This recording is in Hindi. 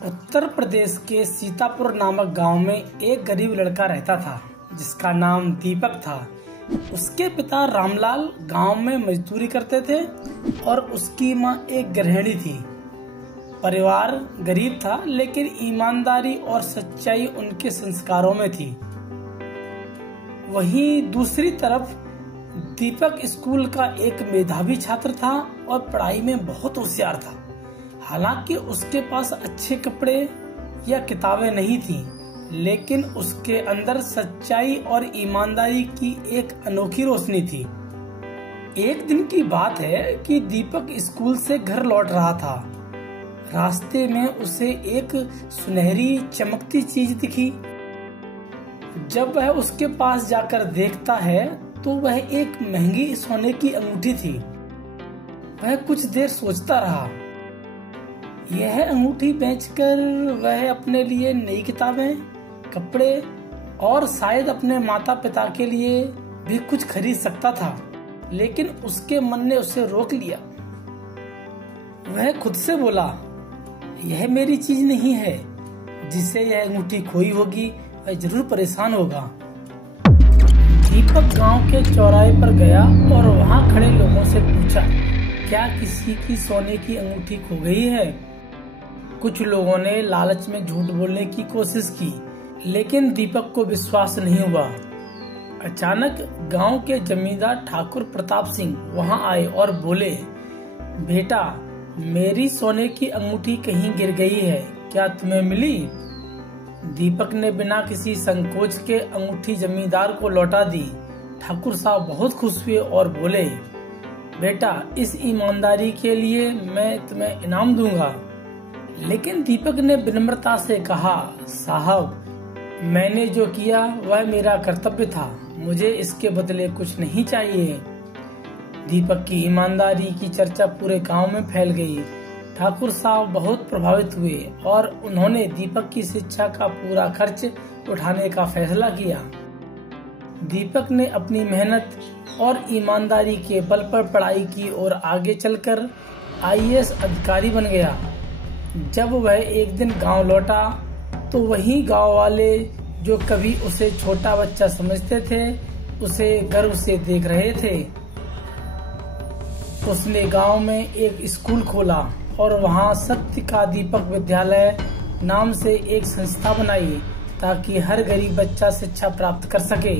उत्तर प्रदेश के सीतापुर नामक गांव में एक गरीब लड़का रहता था जिसका नाम दीपक था। उसके पिता रामलाल गांव में मजदूरी करते थे और उसकी मां एक गृहिणी थी। परिवार गरीब था लेकिन ईमानदारी और सच्चाई उनके संस्कारों में थी। वहीं दूसरी तरफ दीपक स्कूल का एक मेधावी छात्र था और पढ़ाई में बहुत होशियार था। हालांकि उसके पास अच्छे कपड़े या किताबें नहीं थीं, लेकिन उसके अंदर सच्चाई और ईमानदारी की एक अनोखी रोशनी थी। एक दिन की बात है कि दीपक स्कूल से घर लौट रहा था। रास्ते में उसे एक सुनहरी चमकती चीज दिखी। जब वह उसके पास जाकर देखता है तो वह एक महंगी सोने की अंगूठी थी। वह कुछ देर सोचता रहा। यह अंगूठी बेचकर वह अपने लिए नई किताबें, कपड़े और शायद अपने माता पिता के लिए भी कुछ खरीद सकता था, लेकिन उसके मन ने उसे रोक लिया। वह खुद से बोला, यह मेरी चीज नहीं है। जिसे यह अंगूठी खोई होगी वह जरूर परेशान होगा। दीपक गांव के चौराहे पर गया और वहां खड़े लोगों से पूछा, क्या किसी की सोने की अंगूठी खो गई है? कुछ लोगों ने लालच में झूठ बोलने की कोशिश की, लेकिन दीपक को विश्वास नहीं हुआ। अचानक गांव के जमींदार ठाकुर प्रताप सिंह वहां आए और बोले, बेटा, मेरी सोने की अंगूठी कहीं गिर गई है, क्या तुम्हें मिली? दीपक ने बिना किसी संकोच के अंगूठी जमींदार को लौटा दी। ठाकुर साहब बहुत खुश हुए और बोले, बेटा, इस ईमानदारी के लिए मैं तुम्हें इनाम दूंगा। लेकिन दीपक ने विनम्रता से कहा, साहब, मैंने जो किया वह मेरा कर्तव्य था, मुझे इसके बदले कुछ नहीं चाहिए। दीपक की ईमानदारी की चर्चा पूरे गांव में फैल गई। ठाकुर साहब बहुत प्रभावित हुए और उन्होंने दीपक की शिक्षा का पूरा खर्च उठाने का फैसला किया। दीपक ने अपनी मेहनत और ईमानदारी के बल पर पढ़ाई की और आगे चलकर IAS अधिकारी बन गया। जब वह एक दिन गांव लौटा तो वही गांव वाले जो कभी उसे छोटा बच्चा समझते थे, उसे गर्व से देख रहे थे। उसने गांव में एक स्कूल खोला और वहां सत्य का दीपक विद्यालय नाम से एक संस्था बनाई ताकि हर गरीब बच्चा शिक्षा प्राप्त कर सके।